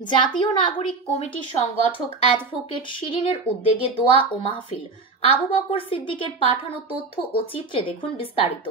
জাতীয় নাগরিক কমিটির সংগঠক অ্যাডভোকেট শিরিনের উদ্যোগে দোয়া ও মাহফিল। আবু বকর সিদ্দিকের পাঠানো তথ্য ও চিত্রে দেখুন বিস্তারিত।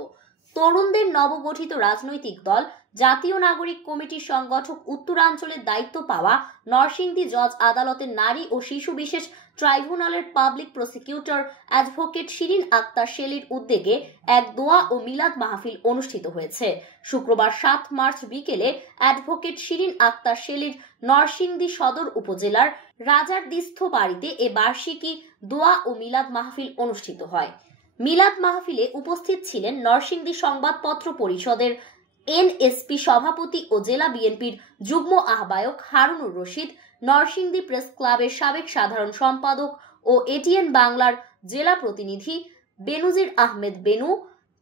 তরুণদের নবগঠিত রাজনৈতিক দল জাতীয় নাগরিক কমিটির সংগঠক উত্তরাঞ্চলের দায়িত্ব পাওয়া নরসিংদী জজ আদালতের নারী ও শিশু বিশেষ ট্রাইব্যুনালের public prosecutor advocate Shirin Akhtar শেলির উদ্যোগে এক দোয়া ও মিলাদ মাহফিল অনুষ্ঠিত হয়েছে। শুক্রবার 7 মার্চ বিকেলে অ্যাডভোকেট শিরিন আক্তার শেলির নরসিংদী সদর উপজেলার রাজারদিস্থ বাড়িতে এ বার্ষিকী দোয়া ও মিলাদ মাহফিল অনুষ্ঠিত হয়। মিলাদ মাহফিলে উপস্থিত ছিলেন নরসিংদী সংবাদপত্র পরিষদের এনএসপি সভাপতি ও জেলা বিএনপির যুগ্ম আহ্বায়ক হারুনুর রশিদ, নরসিংদী প্রেস ক্লাবের সাবেক সাধারণ সম্পাদক ও এটিএন বাংলার জেলা প্রতিনিধি বেনজির আহমেদ বেনু,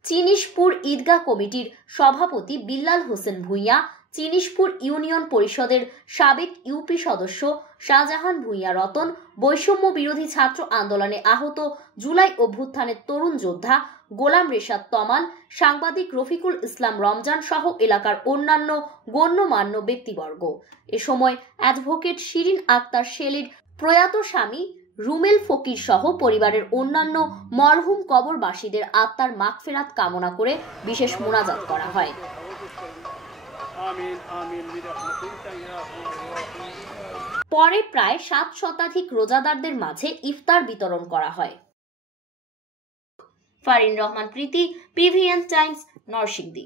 চিনিশপুর ঈদগাহ কমিটির সভাপতি বিল্লাল হোসেন ভূঁইয়া, চিনিশপুর ইউনিয়ন পরিষদের সাবেক ইউপি সদস্য শাহজাহান ভূঁইয়া রতন, বৈষম্য বিরোধী ছাত্র আন্দোলনে আহত জুলাই অভ্যুত্থানের তরুণ যোদ্ধা গোলাম রেশাদ তমাল, সাংবাদিক রফিকুল ইসলাম রমজান সহ এলাকার অন্যান্য গণ্যমান্য ব্যক্তিবর্গ। এ সময় অ্যাডভোকেট শিরিন আক্তার শেলির প্রয়াত স্বামী রুমেল ফকির সহ পরিবারের অন্যান্য মরহুম কবরবাসীদের আত্মার মাগফিরাত কামনা করে বিশেষ মোনাজাত করা হয়। পরে প্রায় 7 শতাধিক রোজাদারদের মাঝে ইফতার বিতরণ করা হয়। ফারিন রহমান প্রীতি, পিভিএন টাইমস, নরসিংদী।